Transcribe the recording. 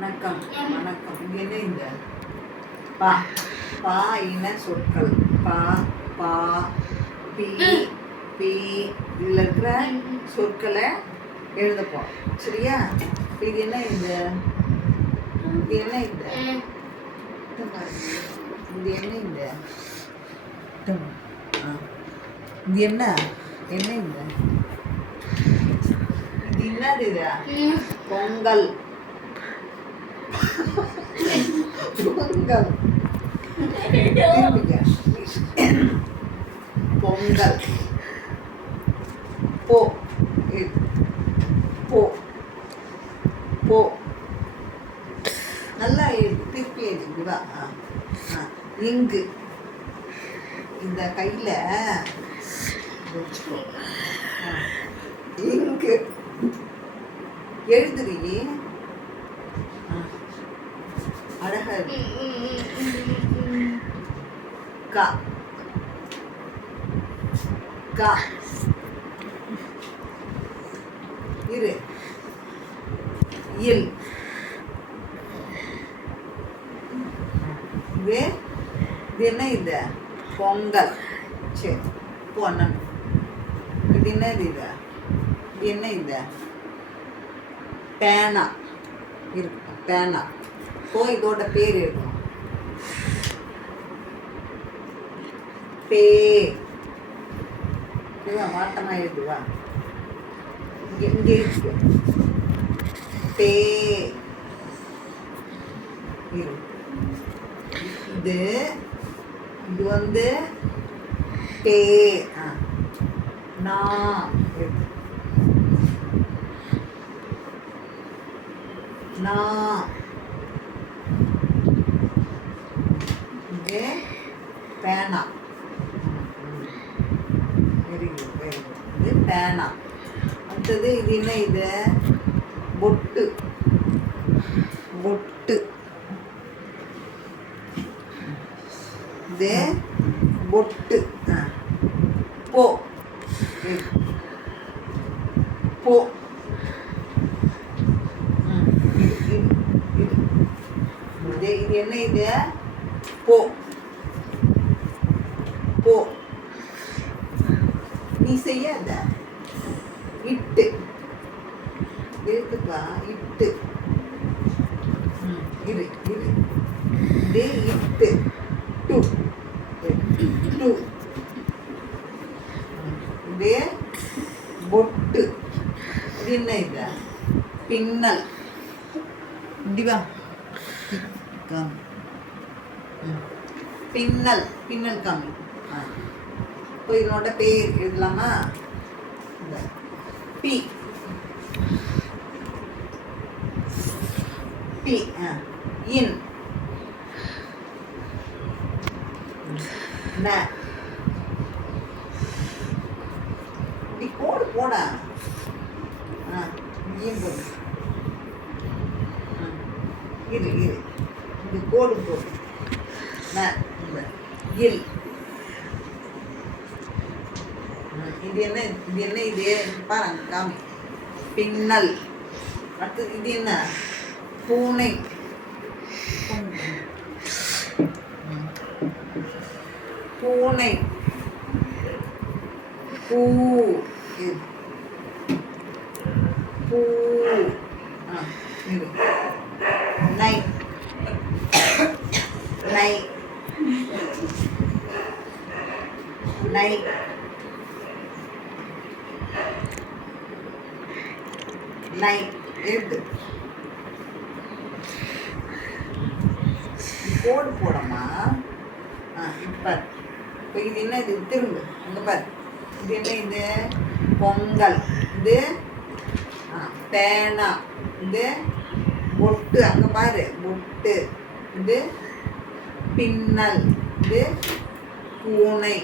வணக்கம் வணக்கம். என்ன இந்த பா பா இன சொற்கள் பா பா பி பி இதில் இருக்கிற சொற்களை எழுதப்போம். சரியா? இது என்ன இந்த இது என்ன இந்த இது என்ன இந்த இது என்ன என்ன இந்த இது என்னது? இது பொங்கல் பொங்கல் பொங்கல் போ போ போ நல்லா திருப்பி எழுதுவா. இங்கு இந்த கையில் வச்சுக்கோ. இங்கு எழுதுறீ அழகா கா கா இரு இல் இது என்ன இது பொங்கல். சரி பொண்ணு இது என்னது? இது என்ன இது பேனா இருக்கு. பேனா போ இதோட பேர் இருக்கணும். பே வாட்டமா எழுதுவா. இங்கே இருக்கு பே. இது இது வந்து பே. நான் இது பேனா. Very good very good. இது பேனா. அடுத்தது இது என்ன? இது பொட்டு பொட்டு. இது பொட்டு. போ போ. இது என்ன? இது போ போ. நீ செய்யாத. இட்டு எழுத்துப்பா. இட்டு இரு இரு. இது இட்டு டு டு. இது பொட்டு. இது என்ன? இது பின்னல். இப்படிவா பின்னல் பின்னல் காமி. இப்போ இதனோட பேர் எழுதலாமா? பி பி இன் ந. இப்படி கோடு போட இரு இரு. இது கோடு போடு. இல். இது என்ன? இது என்ன? இது பாருங்க காமி. பின்னல். அடுத்தது இது என்ன? பூனை. பூனை. பூ பூ. நை நை நை. நை எழுது. கோடு போடமா. இப்போ இது என்ன? இது திரும்ப அங்கே பாரு. இது என்ன? இது பொங்கல். இது பேனா. இது பொட்டு. அங்கே பாரு பொட்டு. இது பின்னல். இது பூனை.